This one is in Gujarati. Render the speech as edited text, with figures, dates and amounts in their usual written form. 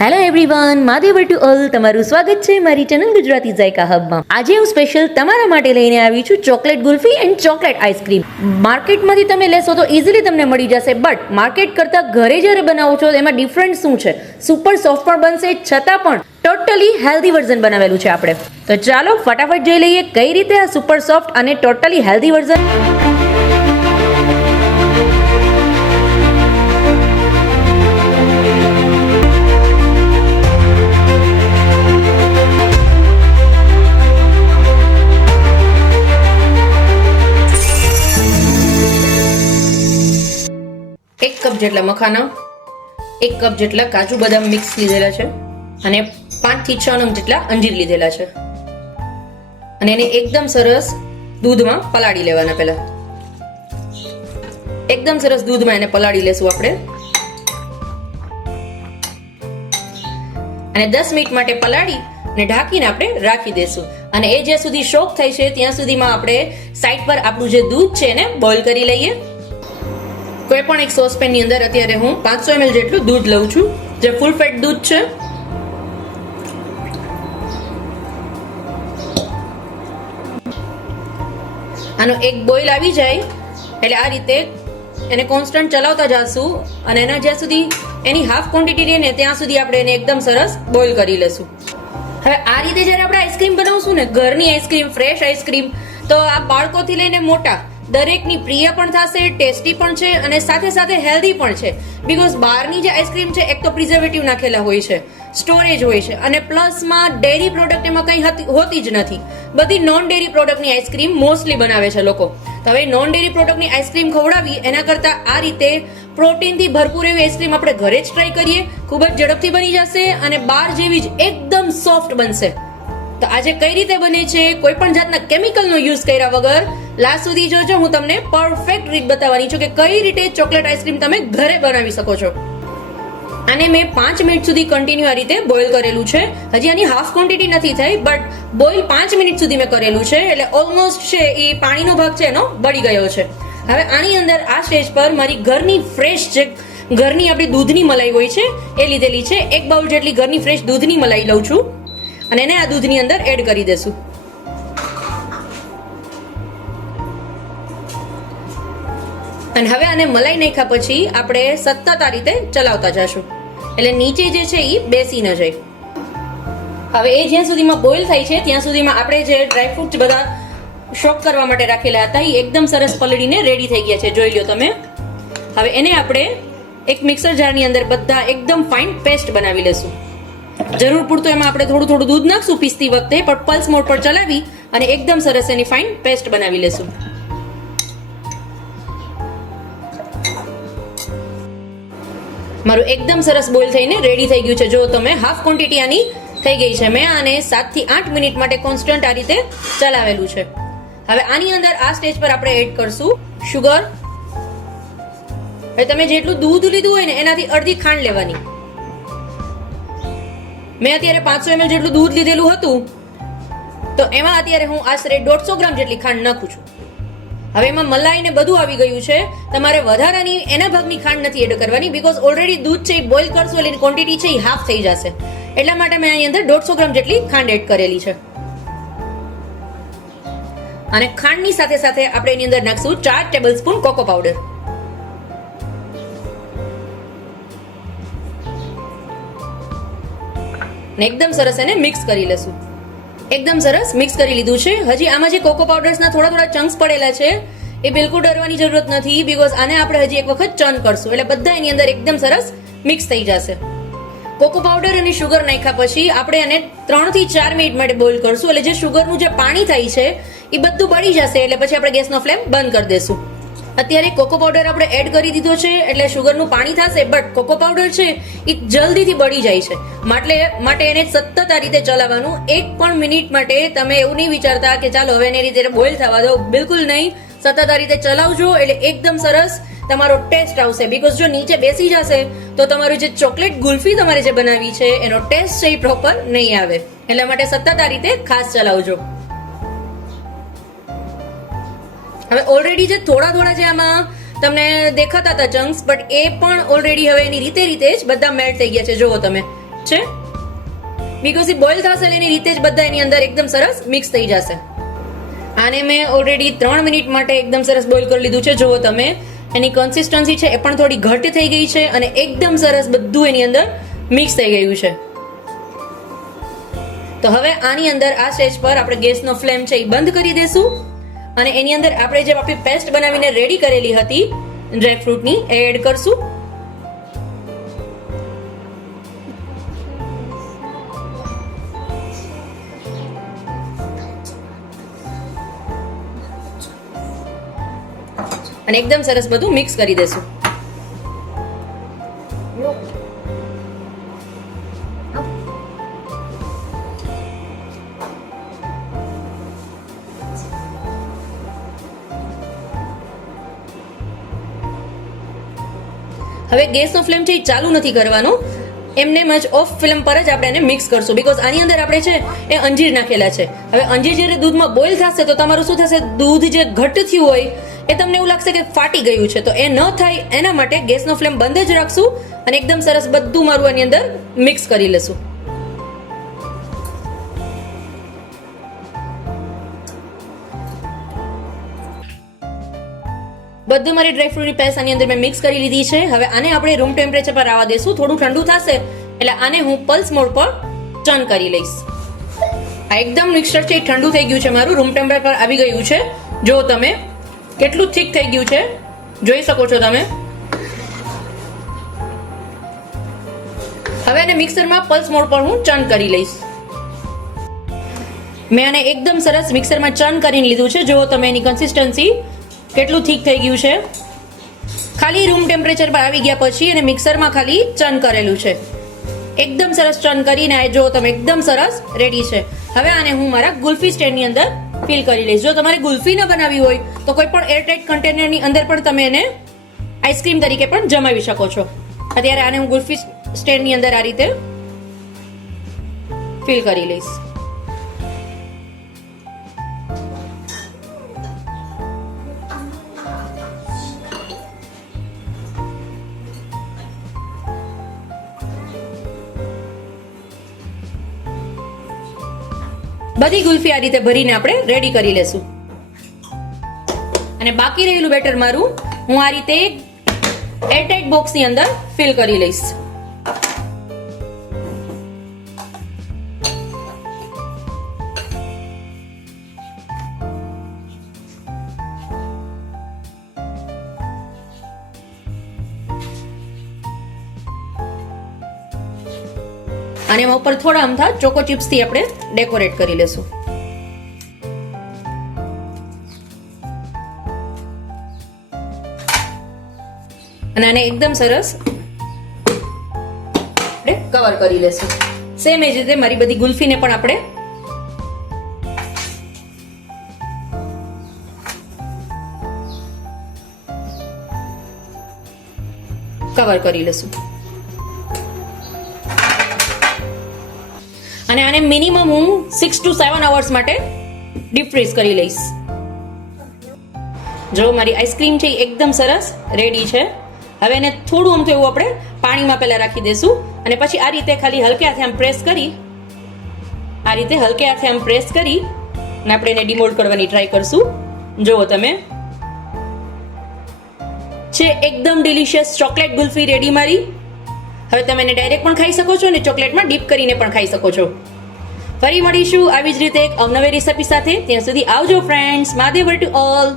હેલો એવરીવન, માધેવર ટુ ઓલ તમારું સ્વાગત છે મારી ચેનલ ગુજરાતી ઝાયકા હબમાં. આજે હું સ્પેશિયલ તમારા માટે લઈને આવી છું chocolate kulfi and chocolate ice cream. માર્કેટમાંથી તમે લેશો તો ઇઝીલી તમને મળી જશે, બટ માર્કેટ કરતાં ઘરે જ્યારે બનાવો છો એમાં ડિફરન્ટ શું છે? સુપર સોફ્ટ પણ બનશે, છતાં પણ ટોટલી હેલ્ધી વર્ઝન બનાવેલું છે આપણે. તો ચાલો ફટાફટ જોઈ લઈએ કઈ રીતે આ સુપર સોફ્ટ અને ટોટલી હેલ્ધી વર્ઝન. એક કપ જેટલા મખાના, એક કપ જેટલા કાજુ બદામ મિક્સ લીધેલા છે અને 5 થી 6 નંગ જેટલા અંજીર લીધેલા છે અને એને એકદમ સરસ દૂધમાં પલાળી લેવાના. પહેલા એકદમ સરસ દૂધમાં એને પલાળી લેશું આપણે અને 10 મિનિટ માટે પલાળી અને ઢાંકીને આપણે રાખી દેશું. અને એ જ્યાં સુધી શોક થાય છે ત્યાં સુધીમાં આપણે સાઈડ પર આપણું જે દૂધ છે એને બોઇલ કરી લઈએ. કોઈ પણ એક સોસપેન ની અંદર અત્યારે હું 500 ml જેટલું દૂધ લઉં છું, જે ફૂલ ફેટ દૂધ છે. આનો એક બોઇલ આવી જાય એટલે આ રીતે એને કોન્સ્ટન્ટ ચલાવતા જશું અને એના જ્યાં સુધી એની હાફ ક્વોન્ટિટી રહે ને ત્યાં સુધી આપણે એને એકદમ સરસ બોઇલ કરી લેશું. હવે આ રીતે જ્યારે આપણે આઈસ્ક્રીમ બનાવશું ને, ઘરની આઈસ્ક્રીમ, ફ્રેશ આઈસ્ક્રીમ, તો આ બાળકોથી લઈને મોટા દરેકની પ્રિય પણ થશે, ટેસ્ટી પણ છે અને સાથે સાથે હેલ્ધી પણ છે. બીકોઝ બહારની જે આઈસ્ક્રીમ છે એક તો પ્રિઝર્વેટિવ નાખેલા હોય છે, સ્ટોરેજ હોય છે અને પ્લસમાં ડેરી પ્રોડક્ટ એમાં કંઈ હોતી જ નથી. બધી નોન ડેરી પ્રોડક્ટની આઈસ્ક્રીમ મોસ્ટલી બનાવે છે લોકો. તો હવે નોન ડેરી પ્રોડક્ટની આઈસ્ક્રીમ ખવડાવી એના કરતાં આ રીતે પ્રોટીનથી ભરપૂર એવી આઈસ્ક્રીમ આપણે ઘરે જ ટ્રાય કરીએ. ખૂબ જ ઝડપથી બની જશે અને બહાર જેવી જ એકદમ સોફ્ટ બનશે. તો આજે કઈ રીતે બને છે, કોઈ પણ જાતના કેમિકલનો યુઝ કર્યા વગર લાસ્ટ સુધી જોજો. હું તમને પરફેક્ટ રીત બતાવવાની છું કે કઈ રીતે ચોકલેટ આઈસ્ક્રીમ તમે ઘરે બનાવી શકો છો. આને મેં 5 મિનિટ સુધી કન્ટિન્યુ આ રીતે બોઇલ કરેલું છે. હજી આની હાફ ક્વોન્ટિટી નથી થઈ, બટ બોઇલ 5 મિનિટ સુધી મેં કરેલું છે એટલે ઓલમોસ્ટ છે એ પાણીનો ભાગ છે એનો બળી ગયો છે. હવે આની અંદર આ સ્ટેજ પર મારી ઘરની ફ્રેશ જે ઘરની આપણી દૂધની મલાઈ હોય છે એ લીધેલી છે. 1 બાઉલ જેટલી ઘરની ફ્રેશ દૂધની મલાઈ લઉં છું અને એને આ દૂધની અંદર એડ કરી દેશું. અને હવે આને મલાઈ નાખ્યા પછી આપણે સતત આ રીતે ચલાવતા જશું એટલે નીચે જે છે એ બેસી ન જાય. હવે એ જ્યાં સુધીમાં બોઇલ થાય છે ત્યાં સુધીમાં આપણે જે ડ્રાયફ્રૂટ બધા શોક કરવા માટે રાખેલા હતા એ એકદમ સરસ પલળીને રેડી થઈ ગયા છે, જોઈ લો તમે. હવે એને આપણે એક મિક્સર જારની અંદર બધા એકદમ ફાઇન પેસ્ટ બનાવી લેશું. જરૂર પૂરતું એમાં આપણે થોડું થોડું દૂધ નાખશું પીસતી વખતે, પણ પલ્સ મોડ પર ચલાવી અને એકદમ સરસ એની ફાઇન પેસ્ટ બનાવી લેશું. મારું એકદમ સરસ બોઇલ થઈને રેડી થઈ ગયું છે. જો તમે હાફ ક્વોન્ટિટી આની થઈ ગઈ છે. મેં આને 7 થી 8 મિનિટ માટે કોન્સ્ટન્ટ આ રીતે ચલાવેલું છે. હવે આની અંદર આ સ્ટેજ પર આપણે એડ કરશું શુગર. હવે તમે જેટલું દૂધ લીધું હોય ને એનાથી અડધી ખાંડ લેવાની. મેં અત્યારે 500 ml જેટલું દૂધ લીધેલું હતું તો એમાં અત્યારે હું આશરે 150 ગ્રામ જેટલી ખાંડ નાખું છું. હવે એમાં મલાઈ ને બધું આવી ગયું છે. તમારે વધારાની એના ભાગની ખાંડ નથી એડ કરવાની, બીકોઝ ઓલરેડી દૂધ છે એ બોઇલ કરશો એટલે એની ક્વોન્ટિટી છે એ હાફ થઈ જશે. એટલા માટે મેં આની અંદર 150 ગ્રામ જેટલી ખાંડ એડ કરેલી છે. અને ખાંડની સાથે સાથે આપણે એની અંદર નાખશું 4 ટેબલસ્પૂન કોકો પાવડર. એકદમ સરસ એને મિક્સ કરી લેશું. એકદમ સરસ મિક્સ કરી લીધું છે. હજી આમાં જે કોકો પાવડર્સના થોડા થોડા ચંક્સ પડેલા છે એ બિલકુલ ડરવાની જરૂરત નથી, બીકોઝ આને આપણે હજી એક વખત ચર્ન કરશું એટલે બધા એની અંદર એકદમ સરસ મિક્સ થઈ જશે. કોકો પાવડર અને શુગર નાખ્યા પછી આપણે આને 3 થી 4 મિનિટ માટે બોઇલ કરશું એટલે જે શુગરનું જે પાણી થાય છે એ બધું બળી જશે એટલે પછી આપણે ગેસનો ફ્લેમ બંધ કરી દેશું. અત્યારે કોકો પાવડર આપણે એડ કરી દીધો છે એટલે શુગરનું પાણી થશે, બટ કોકો પાવડર છે એ જલ્દીથી બળી જાય છે. માટે એને સતત આ રીતે ચલાવવાનું. 1 પણ મિનિટ માટે તમે એવું નહીં વિચારતા કે ચાલો હવે એને રીતે બોઇલ થવા દો, બિલકુલ નહીં. સતત આ રીતે ચલાવજો એટલે એકદમ સરસ તમારો ટેસ્ટ આવશે. બીકોઝ જો નીચે બેસી જશે તો તમારું જે ચોકલેટ ગુલ્ફી તમારે જે બનાવી છે એનો ટેસ્ટ છે એ પ્રોપર નહીં આવે. એટલા માટે સતત આ રીતે ખાસ ચલાવજો. હવે ઓલરેડી જે થોડા થોડા જે આમાં તમને દેખાતા હતા ચંક્સ, બટ એ પણ ઓલરેડી હવે એની રીતે જ બધા મેલ્ટ થઈ ગયા છે. જુઓ તમે, છે, બીકોઝ એ બોઇલ થશે એટલે એની રીતે જ બધા એની અંદર એકદમ સરસ મિક્સ થઈ જશે. આને મેં ઓલરેડી 3 મિનિટ માટે એકદમ સરસ બોઇલ કરી લીધું છે. જુઓ તમે, એની કન્સિસ્ટન્સી છે એ પણ થોડી ઘટ થઈ ગઈ છે અને એકદમ સરસ બધું એની અંદર મિક્સ થઈ ગયું છે. તો હવે આની અંદર આ સ્ટેજ પર આપણે ગેસનો ફ્લેમ છે એ બંધ કરી દેશું અને એની અંદર આપણે જે આપણી પેસ્ટ બનાવીને રેડી કરેલી હતી ડ્રાયફ્રૂટની એ એડ કરશું. અને એકદમ સરસ બધું મિક્સ કરી દેશું. હવે ગેસનો ફ્લેમ છે એ ચાલુ નથી કરવાનો, એમને જ ઓફ ફ્લેમ પર જ આપણે એને મિક્સ કરશું, બીકોઝ આની અંદર આપણે છે એ અંજીર નાખેલા છે. હવે અંજીર જ્યારે દૂધમાં બોઇલ થશે તો તમારું શું થશે, દૂધ જે ઘટ્ટ થયું હોય એ તમને એવું લાગશે કે ફાટી ગયું છે. તો એ ન થાય એના માટે ગેસનો ફ્લેમ બંધ જ રાખશું અને એકદમ સરસ બધું મારું આની અંદર મિક્સ કરી લેશું. બધું મારી ડ્રાયફ્રૂટની પેસ્ટ આની અંદર મેં મિક્સ કરી લીધી છે. હવે આને આપણે રૂમ ટેમ્પરેચર પર આવવા દેશું. થોડું ઠંડુ થશે એટલે આને હું પલ્સ મોડ પર ટર્ન કરી લઈશ. આ એકદમ મિક્સચર છે ઠંડુ થઈ ગયું છે, મારું રૂમ ટેમ્પરેચર પર આવી ગયું છે. જો તમે કેટલું થીક થઈ ગયું છે જોઈ શકો છો તમે. હવે આને મિક્સરમાં પલ્સ મોડ પર હું ટર્ન કરી લઈશ. મેં આને એકદમ સરસ મિક્સરમાં ટર્ન કરીને લીધું છે. જો તમે એની કન્સિસ્ટન્સી કેટલું થીક થઈ ગયું છે. ખાલી રૂમ ટેમ્પરેચર પર આવી ગયા પછી અને મિક્સરમાં ખાલી ટર્ન કરેલું છે. એકદમ સરસ ટર્ન કરીને આ જો તમે એકદમ સરસ રેડી છે. હવે આને હું મારા ગુલ્ફી સ્ટેન્ડની અંદર ફિલ કરી લઈશ. જો તમારે ગુલ્ફી ન બનાવી હોય તો કોઈ પણ એરટાઇટ કન્ટેનરની અંદર પણ તમે એને આઈસ્ક્રીમ તરીકે પણ જમાવી શકો છો. અત્યારે આને હું ગુલ્ફી સ્ટેન્ડની અંદર આ રીતે ફિલ કરી લઈશ. બધી ગુલ્ફી આ રીતે ભરીને આપણે રેડી કરી લેશું. અને બાકી રહેલું બેટર મારું હું આ રીતે એરટાઇટ બોક્સની અંદર ફિલ કરી લઈશ. અને એમાં ઉપર થોડા અમથા ચોકો ચિપ્સ થી આપણે ડેકોરેટ કરી લેશું. અને આને એકદમ સરસ આપણે કવર કરી લેશું. સેમ એ જ રીતે મારી બધી ગુલ્ફીને પણ આપણે કવર કરી લેશું. અને આને મિનિમમ હું 6 to 7 અવર્સ માટે ડીપ ફ્રીઝ કરી લઈશ. જો મારી આઈસ્ક્રીમ છે એકદમ સરસ રેડી છે. હવે એને થોડું આમ તો એવું આપણે પાણીમાં પહેલા રાખી દઈશું અને પછી આ રીતે ખાલી હલકે હાથે આમ પ્રેસ કરી આ રીતે હલકે હાથે આમ પ્રેસ કરી અને આપણે એને ડિમોલ્ડ કરવાની ટ્રાય કરશું. જુઓ તમે છે એકદમ ડિલિશિયસ ચોકલેટ ગુલ્ફી રેડી મારી. હવે તમે એને ડાયરેક્ટ પણ ખાઈ શકો છો અને ચોકલેટમાં ડીપ કરીને પણ ખાઈ શકો છો. ફરી મળીશું આવી જ રીતે એક અવનવી રેસિપી સાથે. ત્યાં સુધી આવજો ફ્રેન્ડ્સ. Mahadev to all.